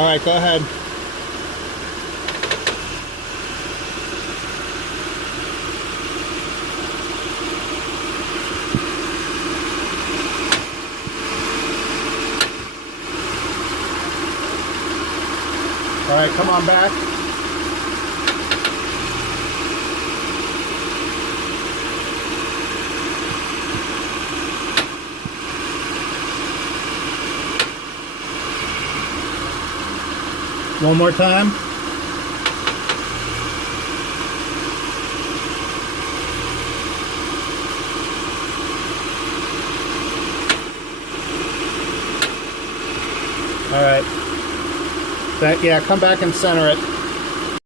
All right, go ahead. All right, come on back. One more time. All right. Yeah, come back and center it.